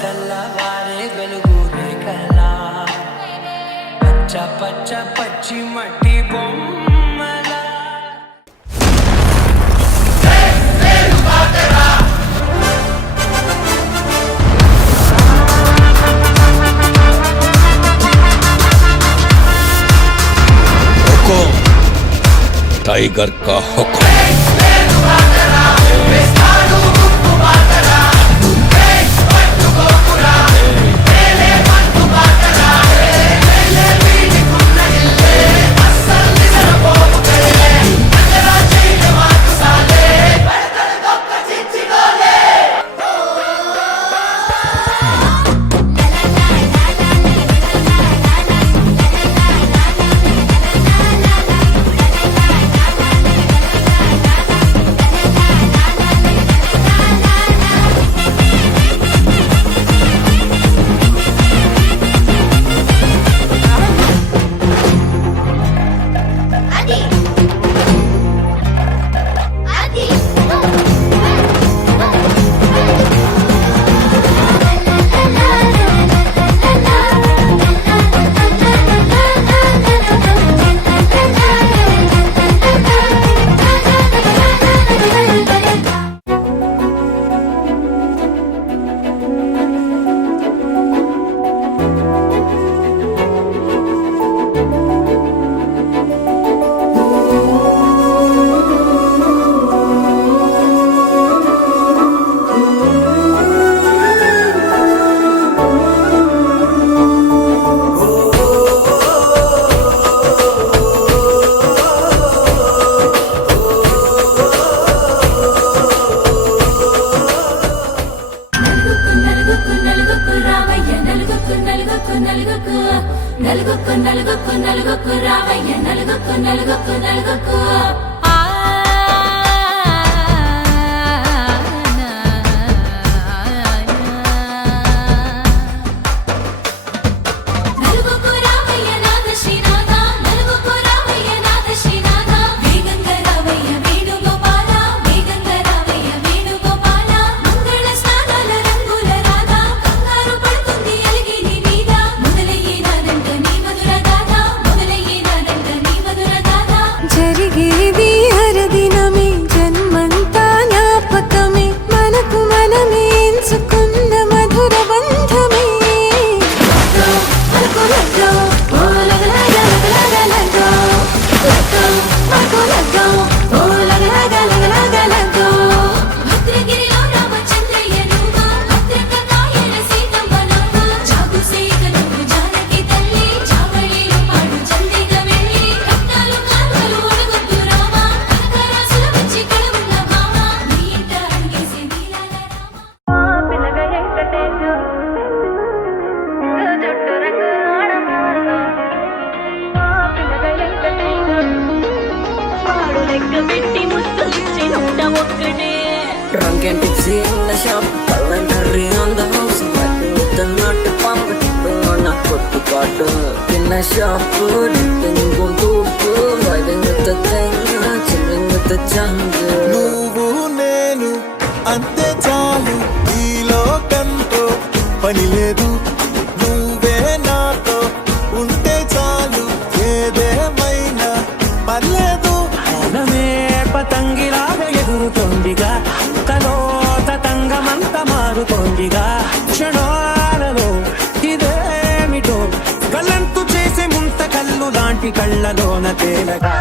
తెల్లవారే వెలుగునే కలా పచ్చ పచ్చ పచ్చి మట్టి బొమ్మల टाइगर का हुक्म నలుగుకు రావయ్య నలుగుకు Drunk and tipsy in the shop, culinary on the house, fighting with the nut pump, tipping on a putty cutter. In the shop, dipping on the pool, riding with the thing, chilling with the jungle. నువ్వు నేను అంతే చాలు ఈ లోకంతో పని లేదు నువ్వే నాతో ఉంటే చాలు ఏదేమైనా పర్లేదు పతంగిలాగా ఎగురుతోందిగా కలో తతంగమంత మారుతోందిగా క్షణాలలో ఇదేమిటో గల్లంతు చేసే ముంత కళ్ళు లాంటి కళ్ళలోన తేలగా